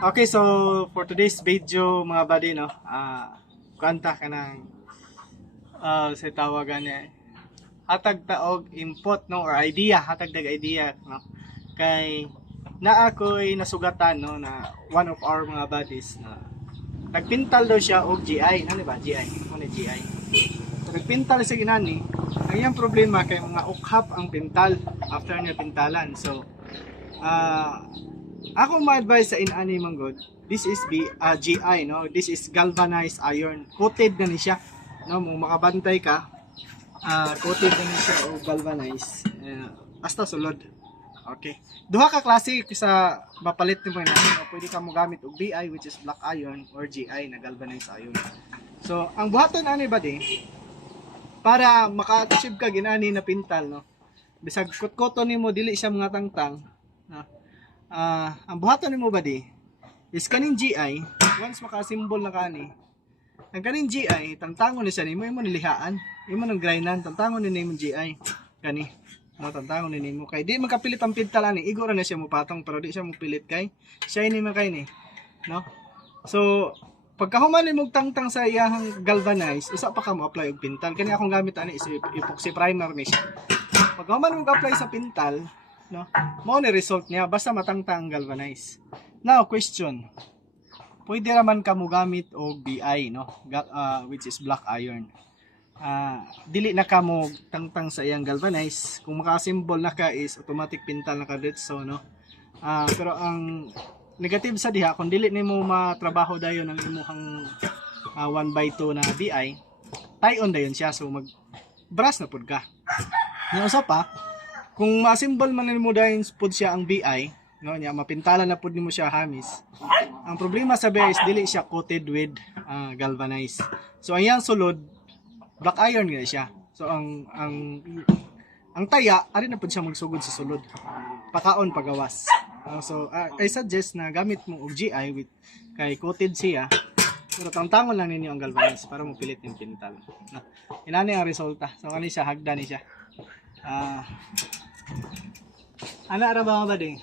Okay, so for today's video mga buddy, no, kanta ka ng sa tawagan niya hatag taog input, no, or idea, hatag dag idea, no, kay na ako'y nasugatan, no, na one of our mga buddies na nagpintal daw siya og GI, ano ba GI, ano GI, so, nagpintal siya ginani. Ang iyang problema kay mga ukhap ang pintal after niya pintalan. So ako ma-advise sa inani manggod, this is GI, no, this is galvanized iron, coated na ni siya, no, mo makabantay ka, coated na ni siya o galvanized, hasta sulod. Okay, duha ka klase sa mapalit nimo na, no? Pwede ka mo gamit og BI which is black iron or GI na galvanized iron. So ang buhaton ani ba di para maka-achieve ka ginani na pintal, no, bisag kot-koton nimo dili siya mga tangtang, no. Ang buhaton nimo ba di is kaning GI, once maka-symbol na kani, ang kaning GI tangtangon ni siya nimo, imo nilihaan, imo nang grindan, tangtangon ni nimo GI kani, no, tangtangon ni nimo kay di makapilit ang pintal ani, igo ra na siya mo patong pero di siya mo pilit kay shiny man kay ni, no. So pagkahuman nimo tangtang sa iyang galvanized, usa pa ka mo apply og pintal. Kani akong gamit ani is epoxy primer ni siya. Pagkahuman mo apply sa pintal, no, mao ni result niya basta matangtang ang galvanized. Now question, pwede raman ka mo gamit og BI, no, which is black iron. Dili na ka mo tangtang sa iyang galvanized, kung maka-symbol na ka is automatic pintal na ka ditso, no. Pero ang negative sa diha, kung dili nimo matrabaho dayon ang imong 1/2 na BI, tie-on dayon siya, so mag brass na pud ka. Nya usa pa, kung ma-symbol man nimo dayon pud siya ang BI, no, nya mapintalan na pud nimo siya hamis. Ang problema sa BI is dili siya coated with galvanized. So ayan sulod black iron nga siya. So ang taya ari na pud siya magsugod sa sulod. Pakaon pagawas. So I suggest na gamit mo og GI with kay coated siya. Pero tangtangon lang ninyo ang galvanized para mo pilit yung pintal. Na inani ang resulta. So kani siya hagdan ni siya. Ana ra ba ba ding?